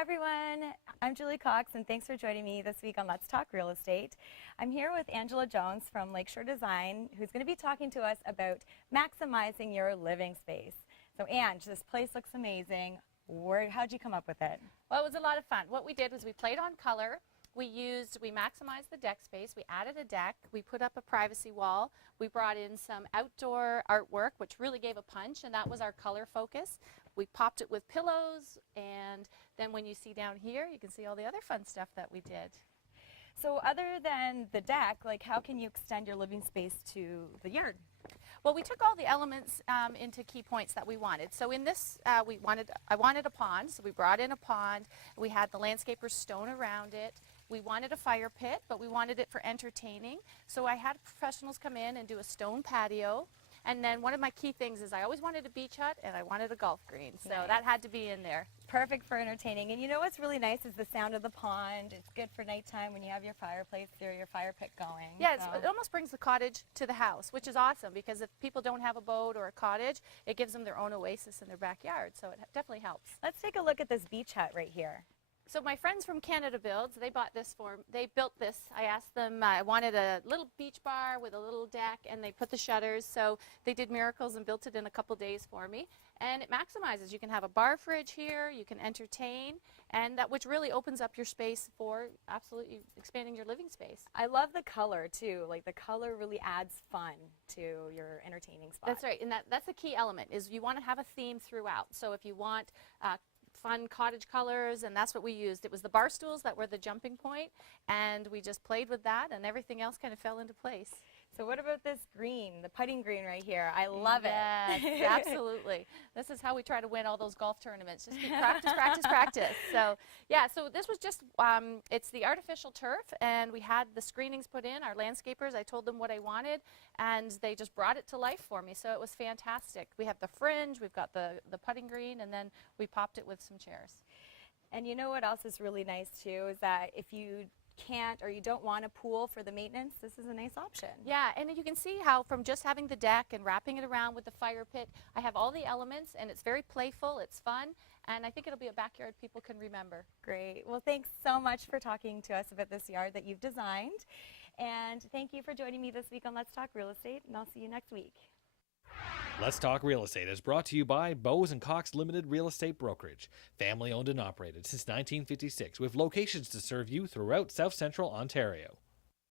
Hi everyone, I'm Julie Cox and thanks for joining me this week on Let's Talk Real Estate. I'm here with Angela Jones from Lakeshore Design, who's going to be talking to us about maximizing your living space. So Ange, this place looks amazing. How'd you come up with it? Well, it was a lot of fun. What we did was we played on color. We maximized the deck space. We added a deck. We put up a privacy wall. We brought in some outdoor artwork, which really gave a punch, and that was our color focus. We popped it with pillows, and then when you see down here, you can see all the other fun stuff that we did. So other than the deck, how can you extend your living space to the yard? Well, we took all the elements into key points that we wanted. So in this, I wanted a pond, so we brought in a pond. We had the landscaper's stone around it. We wanted a fire pit, but we wanted it for entertaining. So I had professionals come in and do a stone patio. And then one of my key things is I always wanted a beach hut and I wanted a golf green. So nice. That had to be in there. Perfect for entertaining. And you know what's really nice is the sound of the pond. It's good for nighttime when you have your fireplace or your fire pit going. Yeah, it almost brings the cottage to the house, which is awesome because if people don't have a boat or a cottage, it gives them their own oasis in their backyard. So it definitely helps. Let's take a look at this beach hut right here. So my friends from Canada Builds, they built this. I asked them, I wanted a little beach bar with a little deck, and they put the shutters. So they did miracles and built it in a couple days for me. And it maximizes. You can have a bar fridge here, you can entertain, and which really opens up your space for absolutely expanding your living space. I love the color too. The color really adds fun to your entertaining spot. That's right, and that's a key element, is you want to have a theme throughout. So if you want fun cottage colors, and that's what we used. It was the bar stools that were the jumping point, and we just played with that, and everything else kind of fell into place. So what about this green, the putting green right here? I love it. Yes, absolutely. This is how we try to win all those golf tournaments. Just keep practice, practice, practice. So yeah, so this was just, it's the artificial turf, and we had the screenings put in, our landscapers. I told them what I wanted, and they just brought it to life for me. So it was fantastic. We have the fringe, we've got the putting green, and then we popped it with some chairs. And you know what else is really nice too is that if you can't or you don't want a pool for the maintenance, this is a nice option. Yeah, and you can see how from just having the deck and wrapping it around with the fire pit, I have all the elements, and it's very playful, it's fun, and I think it'll be a backyard people can remember. Great. Well, thanks so much for talking to us about this yard that you've designed, and thank you for joining me this week on Let's Talk Real Estate, and I'll see you next week. Let's Talk Real Estate is brought to you by Bowes & Cox Limited Real Estate Brokerage, family owned and operated since 1956 with locations to serve you throughout South Central Ontario.